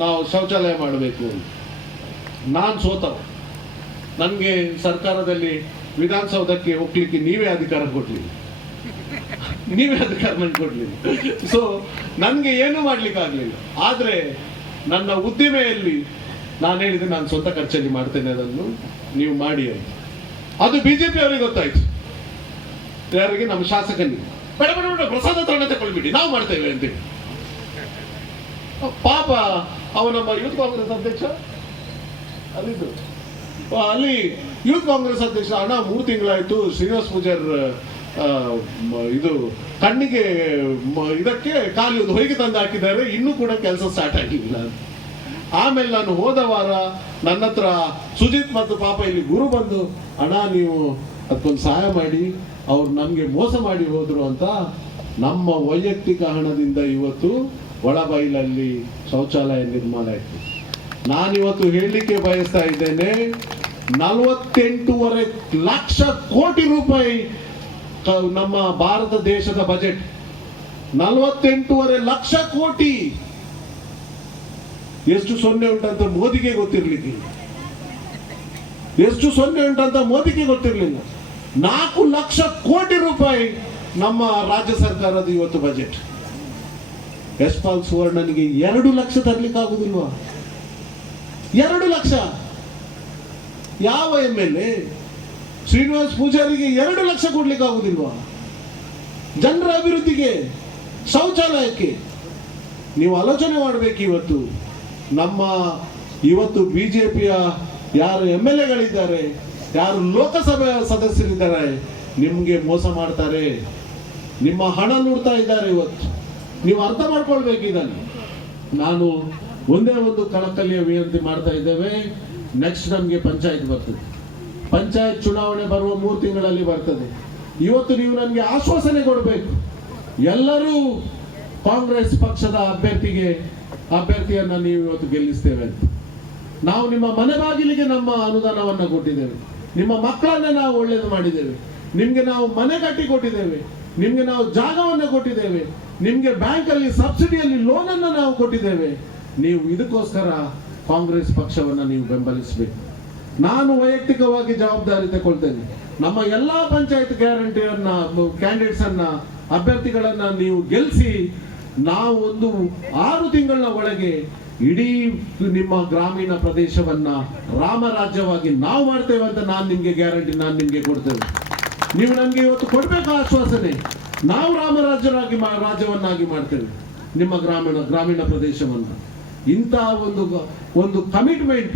ನಾವು ಶೌಚಾಲಯ ಮಾಡಬೇಕು. ನಾನು ಸೋತವ, ನನಗೆ ಸರ್ಕಾರದಲ್ಲಿ ವಿಧಾನಸೌಧಕ್ಕೆ ಹೋಗ್ಲಿಕ್ಕೆ ನೀವೇ ಅಧಿಕಾರ ಕೊಡ್ಲಿ, ನೀವೇ ಅಧಿಕಾರ ನನಗೆ ಕೊಡ್ಲಿ. ಸೊ ನನಗೆ ಏನೂ ಮಾಡ್ಲಿಕ್ಕೆ ಆಗ್ಲಿಲ್ಲ. ಆದರೆ ನನ್ನ ಉದ್ದಿಮೆಯಲ್ಲಿ ನಾನು ಹೇಳಿದೆ, ನಾನು ಸ್ವಂತ ಖರ್ಚಲ್ಲಿ ಮಾಡ್ತೇನೆ, ಅದನ್ನು ನೀವು ಮಾಡಿ ಅಂತ. ಅದು ಬಿಜೆಪಿ ಅವರಿಗೆ ಗೊತ್ತಾಯ್ತು, ಯಾರಿಗೆ? ನಮ್ಮ ಶಾಸಕನಿಗೆ. ಬೇಡ ಬೇಡ ಬೇಡ, ಪ್ರಸಾದ ತಗೊಂಡ ತಗೊಳ್ಬಿಡಿ, ನಾವು ಮಾಡ್ತೇವೆ ಅಂತೇಳಿ. ಪಾಪ ಅವ ನಮ್ಮ ಯೂತ್ ಕಾಂಗ್ರೆಸ್ ಅಧ್ಯಕ್ಷ ಅಲ್ಲಿದ್ದು, ಅಲ್ಲಿ ಯೂತ್ ಕಾಂಗ್ರೆಸ್ ಅಧ್ಯಕ್ಷ, ಅಣ್ಣ 3 ತಿಂಗಳಾಯ್ತು ಶ್ರೀನಿವಾಸ್ ಪೂಜಾರ್ ಇದು ಕಣ್ಣಿಗೆ ಇದಕ್ಕೆ ಖಾಲಿ ಒಂದು ಹೊಯ್ಗೆ ತಂದು ಹಾಕಿದ್ದಾರೆ, ಇನ್ನೂ ಕೂಡ ಕೆಲಸ ಸ್ಟಾರ್ಟ್ ಆಗಿಲ್ಲ. ಆಮೇಲೆ ನಾನು ಹೋದ ವಾರ ನನ್ನ ಹತ್ರ ಸುಜಿತ್ ಮತ್ತು ಪಾಪ ಇಲ್ಲಿ ಗುರು ಬಂದು, ಅಣ್ಣ ನೀವು ಅದಕ್ಕೊಂದು ಸಹಾಯ ಮಾಡಿ, ಅವ್ರು ನಮಗೆ ಮೋಸ ಮಾಡಿ ಹೋದ್ರು ಅಂತ ನಮ್ಮ ವೈಯಕ್ತಿಕ ಹಣದಿಂದ ಇವತ್ತು ಒಳಬೈಲಲ್ಲಿ ಶೌಚಾಲಯ ನಿರ್ಮಾಣ ಆಯ್ತು. ನಾನಿವತ್ತು ಹೇಳಲಿಕ್ಕೆ ಬಯಸ್ತಾ ಇದ್ದೇನೆ, 48.5 ಲಕ್ಷ ಕೋಟಿ ರೂಪಾಯಿ ನಮ್ಮ ಭಾರತ ದೇಶದ ಬಜೆಟ್, 48.5 ಲಕ್ಷ ಕೋಟಿ. ಎಷ್ಟು ಸೊನ್ನೆ ಉಂಟಂತ ಮೋದಿಗೆ ಗೊತ್ತಿರ್ಲಿಕ್ಕೆ, ಎಷ್ಟು ಸೊನ್ನೆ ಉಂಟಂತ ಮೋದಿಗೆ ಗೊತ್ತಿರಲಿಲ್ಲ. 4 ಲಕ್ಷ ಕೋಟಿ ರೂಪಾಯಿ ನಮ್ಮ ರಾಜ್ಯ ಸರ್ಕಾರದ ಇವತ್ತು ಬಜೆಟ್. ಯಶ್ಪಾಲ್ ಸುವರ್ಣನಿಗೆ 2 ಲಕ್ಷ ತರ್ಲಿಕ್ಕೆ ಆಗುದಿಲ್ವಾ? 2 ಲಕ್ಷ. ಯಾವ MLA? ಶ್ರೀನಿವಾಸ್ ಪೂಜಾರಿಗೆ 2 ಲಕ್ಷ ಕೊಡ್ಲಿಕ್ಕೆ ಆಗುದಿಲ್ವಾ? ಜನರ ಅಭಿವೃದ್ಧಿಗೆ, ಶೌಚಾಲಯಕ್ಕೆ ನೀವು ಆಲೋಚನೆ ಮಾಡಬೇಕು. ಇವತ್ತು ನಮ್ಮ ಇವತ್ತು ಬಿಜೆಪಿಯ ಯಾರು MLAಗಳಿದ್ದಾರೆ, ಯಾರು ಲೋಕಸಭೆ ಸದಸ್ಯರಿದ್ದಾರೆ, ನಿಮಗೆ ಮೋಸ ಮಾಡ್ತಾರೆ, ನಿಮ್ಮ ಹಣ ನೋಡ್ತಾ ಇದ್ದಾರೆ. ಇವತ್ತು ನೀವು ಅರ್ಥ ಮಾಡ್ಕೊಳ್ಬೇಕು ಇದನ್ನು. ನಾನು ಒಂದೇ ಒಂದು ಕಳಕಳಿಯ ವಿನಂತಿ ಮಾಡ್ತಾ ಇದ್ದೇವೆ. ನೆಕ್ಸ್ಟ್ ನಮಗೆ ಪಂಚಾಯತ್ ಬರ್ತದೆ, ಪಂಚಾಯತ್ ಚುನಾವಣೆ ಬರುವ 3 ತಿಂಗಳಲ್ಲಿ ಬರ್ತದೆ. ಇವತ್ತು ನೀವು ನನಗೆ ಆಶ್ವಾಸನೆ ಕೊಡಬೇಕು, ಎಲ್ಲರೂ ಕಾಂಗ್ರೆಸ್ ಪಕ್ಷದ ಅಭ್ಯರ್ಥಿಯನ್ನ ನೀವು ಇವತ್ತು ಗೆಲ್ಲಿಸ್ತೇವೆ ಅಂತ. ನಾವು ನಿಮ್ಮ ಮನೆ ಬಾಗಿಲಿಗೆ ನಮ್ಮ ಅನುದಾನವನ್ನು ಕೊಟ್ಟಿದ್ದೇವೆ, ನಿಮ್ಮ ಮಕ್ಕಳನ್ನೇ ನಾವು ಒಳ್ಳೇದು ಮಾಡಿದ್ದೇವೆ, ನಿಮ್ಗೆ ನಾವು ಮನೆ ಕಟ್ಟಿ ಕೊಟ್ಟಿದ್ದೇವೆ, ನಿಮ್ಗೆ ನಾವು ಜಾಗವನ್ನು ಕೊಟ್ಟಿದ್ದೇವೆ, ನಿಮ್ಗೆ ಬ್ಯಾಂಕಲ್ಲಿ ಸಬ್ಸಿಡಿಯಲ್ಲಿ ಲೋನನ್ನು ನಾವು ಕೊಟ್ಟಿದ್ದೇವೆ. ನೀವು ಇದಕ್ಕೋಸ್ಕರ ಕಾಂಗ್ರೆಸ್ ಪಕ್ಷವನ್ನು ನೀವು ಬೆಂಬಲಿಸಬೇಕು. ನಾನು ವೈಯಕ್ತಿಕವಾಗಿ ಜವಾಬ್ದಾರಿ ತಗೊಳ್ತೇನೆ. ನಮ್ಮ ಎಲ್ಲಾ ಪಂಚಾಯತ್ ಗ್ಯಾರಂಟಿಯನ್ನ ಕ್ಯಾಂಡಿಡೇಟ್ಸ್ ಅನ್ನ ಅಭ್ಯರ್ಥಿಗಳನ್ನ ನೀವು ಗೆಲ್ಲಿಸಿ, ನಾವು ಒಂದು 6 ತಿಂಗಳ ಒಳಗೆ ಇಡೀ ನಿಮ್ಮ ಗ್ರಾಮೀಣ ಪ್ರದೇಶವನ್ನ ರಾಮರಾಜ್ಯವಾಗಿ ನಾವು ಮಾಡ್ತೇವೆ ಅಂತ ನಾನು ನಿಮ್ಗೆ ಗ್ಯಾರಂಟಿ, ನಾನು ನಿಮ್ಗೆ ಕೊಡ್ತೇವೆ. ನೀವು ನಮ್ಗೆ ಇವತ್ತು ಕೊಡ್ಬೇಕು ಆಶ್ವಾಸನೆ, ನಾವು ರಾಜ್ಯವನ್ನಾಗಿ ಮಾಡ್ತೇವೆ ನಿಮ್ಮ ಗ್ರಾಮೀಣ ಪ್ರದೇಶವನ್ನು. ಇಂತಹ ಒಂದು ಕಮಿಟ್ಮೆಂಟ್